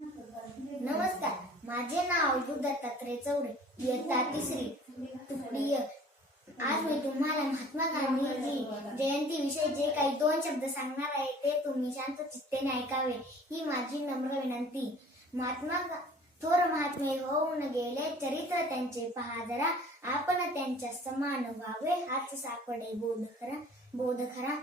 नमस्कार, माझे नाव युग दत्तात्रय चौरे, इयत्ता तिसरी, तुकडी. आज मी तुम्हाला महात्मा गांधीजी जयंतीविषयी जे काही 2 शब्द सांगणार आहे ते तुम्ही शांत चित्तेने ऐकावे ही माझी नम्र विनंती. थोर महात्मे होऊन गेले, चरित्र त्यांचे पहा जरा, आपण त्यांच्या समान व्हावे, हाच सापडे बोध खरा.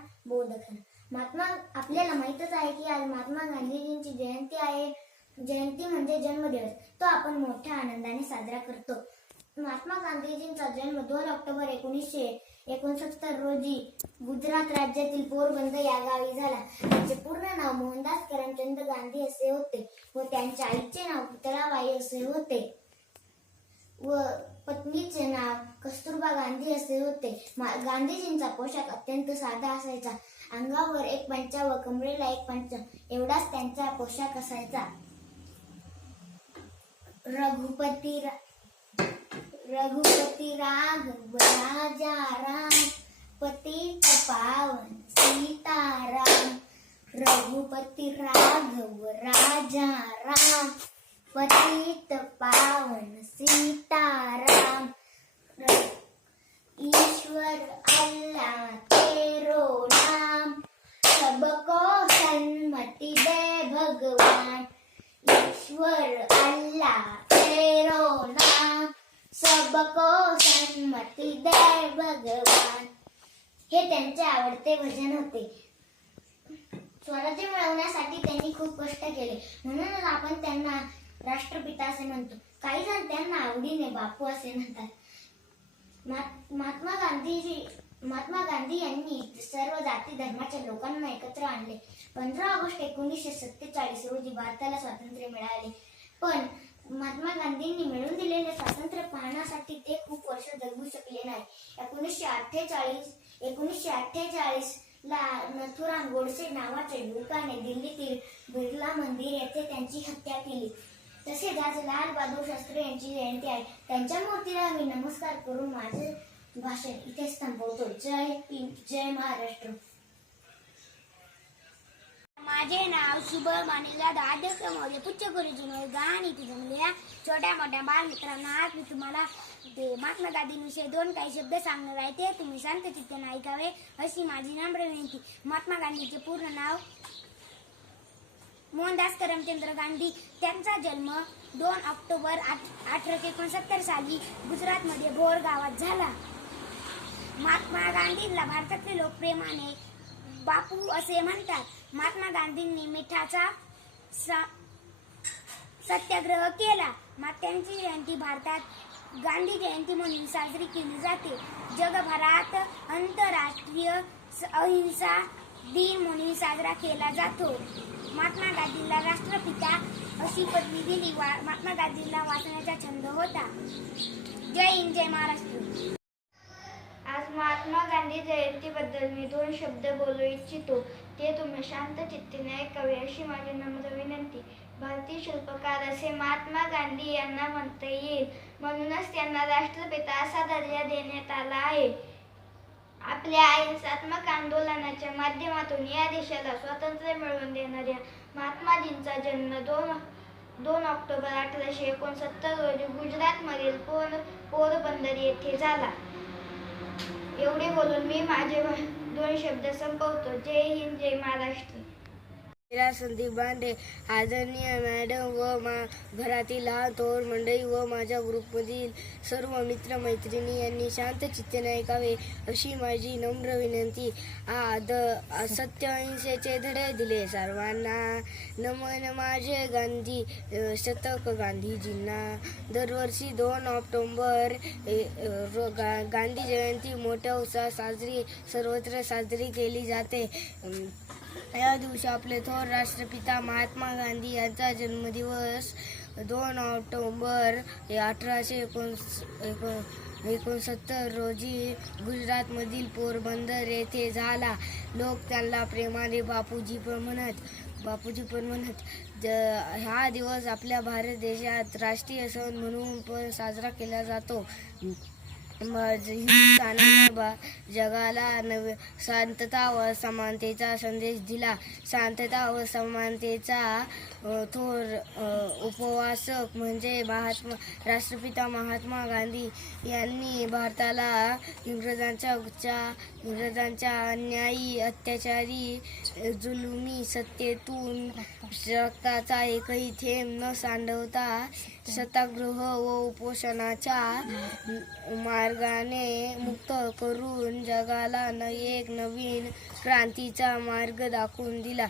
आपल्याला माहितच आहे की आज महात्मा गांधीजींची जयंती आहे. जयंती म्हणजे जन्मदिवस, तो आपण मोठ्या आनंदाने साजरा करतो. महात्मा गांधीजींचा जन्म 2 ऑक्टोबर 1969 रोजी गुजरात राज्यातील पोरबंदर या गावी झाला. त्यांचे पूर्ण नाव मोहनदास करमचंद गांधी असे होते व त्यांच्या आईचे नाव पुतळाबाई असे होते व पत्नीचे नाव कस्तुरबा गांधी असे होते. गांधीजींचा पोशाख अत्यंत साधा असायचा. अंगावर एक पंचा व कमरेला एक पंचा एवढाच त्यांचा पोशाख असायचा. रघुपती राघव राजा राम, पतित पावन सीताराम. रघुपती राघव राजा राम, पतित पावन सीताराम. ईश्वर अल्लाह तेरो नाम, सबको सन्मति दे भगवान. ईश्वर अल्लाह तेरो नाम, सबको सन्मति दे भगवान. हे त्यांचे आवडते भजन होते. स्वराज्य मिळवण्यासाठी त्यांनी खूप कष्ट केले, म्हणूनच आपण त्यांना राष्ट्रपिता असे म्हणतो. काही जण त्यांना आवडीने बापू असे म्हणतात. महात्मा गांधी यांनी सर्व जाती धर्माच्या लोकांना एकत्र आणले. 15 ऑगस्ट 1947 रोजी भारताला स्वातंत्र्य मिळाले. पण महात्मा गांधींनी मिळवून दिलेले स्वातंत्र्य पाहण्यासाठी ते खूप वर्ष जगू शकले नाही. 1948 ला नथुराम गोडसे नावाच्या युवकाने दिल्लीतील बिर्ला मंदिर येथे त्यांची हत्या केली. तसेच आज लाल बहादूर शास्त्री यांची जयंती आहे. त्यांच्या मूर्तीला मी नमस्कार करून माझे भाषण इथेच थांबवतो. जय हिंद, जय महाराष्ट्र. माझे नाव शुभम अनिल अध्यक्ष महोदय, पुच्छ गुरुजी गाणी जमलेल्या छोट्या मोठ्या बालमित्रांना आज मी तुम्हाला महात्मा गांधींविषयी 2 काही शब्द सांगणार आहे. ते तुम्ही शांत चित्ताने ऐकावे अशी माझी नम्र विनंती. महात्मा गांधींचे पूर्ण नाव मोहनदास करमचंद गांधी. त्यांचा जन्म 2 ऑक्टोबर 1869 साली गुजरातमध्ये भोर गावात झाला. महात्मा गांधींना भारतातले लोक प्रेमाने बापू असे म्हणतात. महात्मा गांधींनी मिठाचा सत्याग्रह केला. त्यांची जयंती भारतात गांधी जयंती म्हणून साजरी केली जाते. जगभरात आंतरराष्ट्रीय अहिंसा दिन म्हणून साजरा केला जातो. महात्मा गांधींना राष्ट्रपिता अशी पदवी दिली. महात्मा गांधींना वाचण्याचा छंद होता. जय हिंद, जय महाराष्ट्र. आज महात्मा गांधी जयंतीबद्दल मी 2 शब्द बोलू इच्छितो. ते तुम्ही शांत चित्तेने ऐकावे अशी माझी नम्र विनंती. भारतीय शिल्पकार असे महात्मा गांधी यांना म्हणता येईल, म्हणूनच त्यांना राष्ट्रपिता असा दर्जा देण्यात आला आहे. आपल्या अहिंसात्मक आंदोलनाच्या माध्यमातून या देशाला स्वातंत्र्य मिळवून देणाऱ्या महात्माजींचा जन्म 2 ऑक्टोबर 1869 रोजी गुजरातमधील पोरबंदर येथे झाला. एवढे बोलून मी माझे 2 शब्द संपवतो. जय हिंद, जय महाराष्ट्र. संदीप बांडे, आदरणीय मॅडम व घरातील लहान थोर मंडळी व माझ्या ग्रुपमधील सर्व मित्रमैत्रिणी यांनी शांत चित्तेने ऐकावे अशी माझी नम्र विनंती. सत्य अहिंसेचे धडे दिले सर्वांना, नमन माझे गांधी शतक गांधीजींना. दरवर्षी 2 ऑक्टोबर गांधी जयंती मोठ्या उत्साहात सर्वत्र साजरी केली जाते. या दिवशी आपले थोर राष्ट्रपिता महात्मा गांधी यांचा जन्मदिवस 2 ऑक्टोबर 1869 रोजी गुजरातमधील पोरबंदर येथे झाला. लोक त्यांना प्रेमाने बापूजी पण म्हणत. हा दिवस आपल्या भारत देशात राष्ट्रीय सण म्हणून पण साजरा केला जातो. हिंदुस्थानाने जगाला शांतता व समानतेचा संदेश दिला. शांतता व समानतेचा थोर उपवासक म्हणजे राष्ट्रपिता महात्मा गांधी यांनी भारताला इंग्रजांच्या अन्यायी, अत्याचारी, जुलमी सत्तेतून रक्ताचा एकही थेंब न सांडवता सत्याग्रह व उपोषणाच्या मार्गाने मुक्त करून जगाला एक नवीन क्रांतीचा मार्ग दाखवून दिला.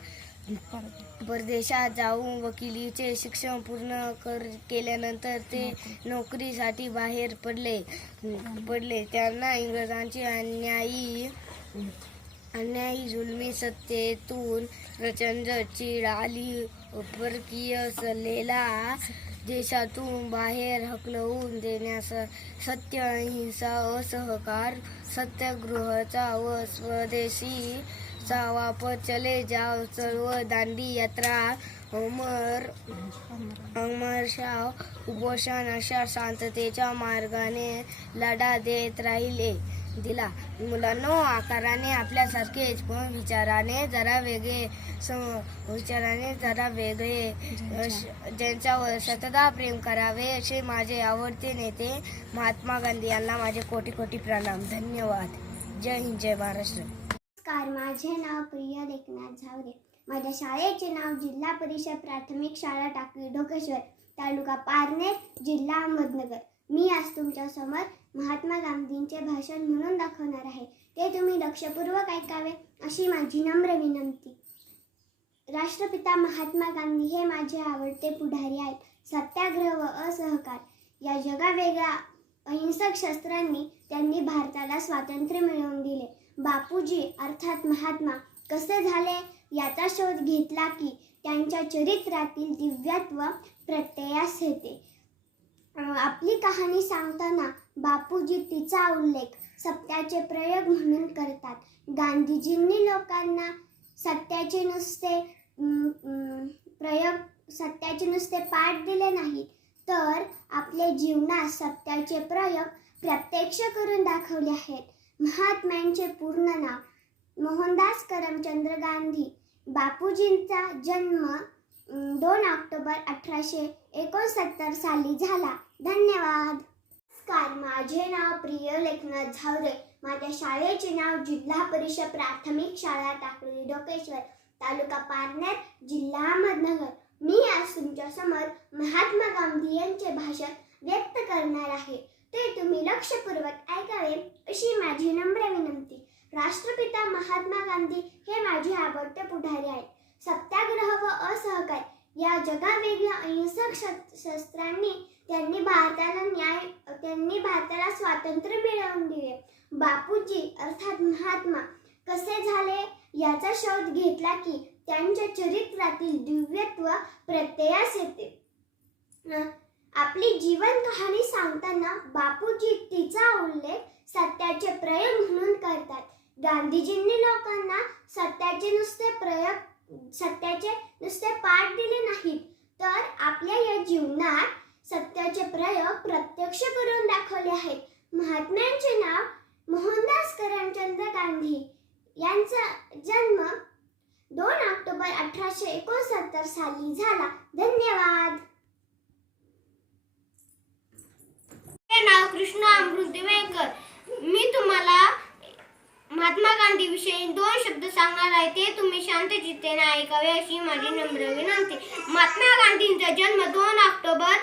परदेशात जाऊन वकिलीचे शिक्षण पूर्ण केल्यानंतर ते नोकरीसाठी बाहेर पडले. त्यांना इंग्रजांची अन्यायी जुलमी सत्तेतून प्रचंड चीड आली. परकीय सल्लेला देशातून बाहेर हकलवून देण्यास सत्य, अहिंसा, असहकार, सत्याग्रहाचा व स्वदेशीचा वापर, चले जाव चळवळ, दांडी यात्रा, अमरशा उपोषण अशा शांततेच्या मार्गाने लढा देत दिला. मुलांनो, आकाराने आपल्यासारखेच पण विचाराने जरा वेगळे ज्यांच्यावर सतत प्रेम करावे असे माझे आवडते नेते महात्मा गांधी यांना माझे कोटी कोटी प्रणाम. धन्यवाद. जय हिंद, जय महाराष्ट्र. नमस्कार, माझे नाव प्रिय लेखनाथ झावरे. माझ्या शाळेचे नाव जिल्हा परिषद प्राथमिक शाळा टाकळी ढोकेश्वर, तालुका पारनेर, जिल्हा अहमदनगर. मी आज तुमच्या समोर महात्मा गांधींचे भाषण म्हणून दाखवणार आहे. ते तुम्ही लक्षपूर्वक ऐकावे अशी माझी नम्र विनंती. राष्ट्रपिता महात्मा गांधी हे माझे आवडते पुढारी आहेत. सत्याग्रह व असहकार या जगावेगळ्या अहिंसक शस्त्रांनी त्यांनी भारताला स्वातंत्र्य मिळवून दिले. बापूजी अर्थात महात्मा कसे झाले याचा शोध घेतला की त्यांच्या चरित्रातील दिव्यत्व प्रत्ययास येते. आपली कहाणी सांगताना बापूजी तिचा उल्लेख सत्याचे प्रयोग म्हणून करतात. गांधीजींनी लोकांना सत्याचे नुसते पाठ दिले नाहीत, तर आपल्या जीवनात सत्याचे प्रयोग प्रत्यक्ष करून दाखवले आहेत. महात्म्यांचे पूर्ण नाव मोहनदास करमचंद गांधी. बापूजींचा जन्म 2 ऑक्टोबर 1869 साली झाला. धन्यवाद. नमस्कार, माझे नाव प्रिय लेखनाथ झावरे. माझ्या शाळेचे नाव जिल्हा परिषद प्राथमिक शाळा टाकळी ढोकेश्वर, तालुका पारनेर, जिल्हा अहमदनगर. मी आज तुमच्या समोर महात्मा गांधी यांचे भाषण व्यक्त करणार आहे. ते तुम्ही लक्षपूर्वक ऐकावे अशी माझी नम्र विनंती. राष्ट्रपिता महात्मा गांधी हे माझे आवडते पुढारी आहेत. सत्याग्रह व असहकार या जगावेगळ्या अहिंसक शस्त्रांनी त्यांनी भारताला स्वातंत्र्य मिळवून दिले. बापूजी अर्थात महात्मा कसे झाले याचा शोध घेतला की त्यांच्या चरित्रातील दिव्यत्व प्रत्ययास येते. आपली जीवन कहाणी सांगताना बापूजी तिचा उल्लेख सत्याचे प्रयोग म्हणून करतात. गांधीजींनी लोकांना सत्याचे नुसते पाठ दिले नाहीत, तर आपल्या या जीवनात सत्याचे प्रयोग प्रत्यक्ष करून दाखवले आहेत. महात्म्यांचे नाव मोहनदास करमचंद गांधी. यांचा जन्म 2 ऑक्टोबर 1869 साली झाला. धन्यवाद. नाव कृष्णा अमृत देवेकर. मी तुम्हाला महात्मा गांधी विषयी 2 शब्द सांगणार आहे. ते तुम्ही शांत चित्तेने ऐकावे अशी माझी नम्र विनंती. महात्मा गांधींचा जन्म 2 ऑक्टोबर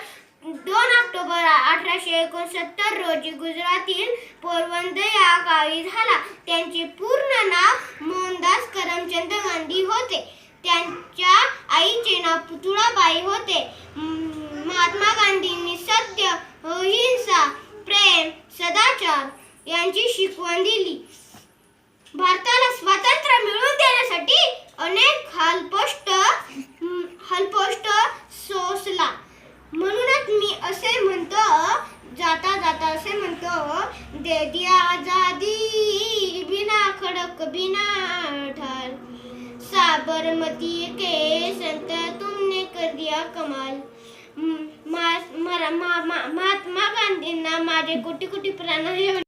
1869 रोजी गुजरातील पोरबंदर या गावी झाला. त्यांचे पूर्ण नाव मोहनदास करमचंद गांधी होते. त्यांच्या आईचे नाव पुतळाबाई होते. महात्मा गांधींनी सत्य, अहिंसा, प्रेम, सदाचार यांची शिकवण दिली. भारताला स्वातंत्र्य मिळवून देण्यासाठी अनेक हलपोष्ट सोसला. म्हणूनच मी असे म्हणतो, जाता असे म्हणतो, दे दिया आजादी बिना खडक बिना ढाल, साबरमती के संत तुमने कर दिया कमाल. महात्मा गांधींना माझे कोटी कोटी प्रणाम.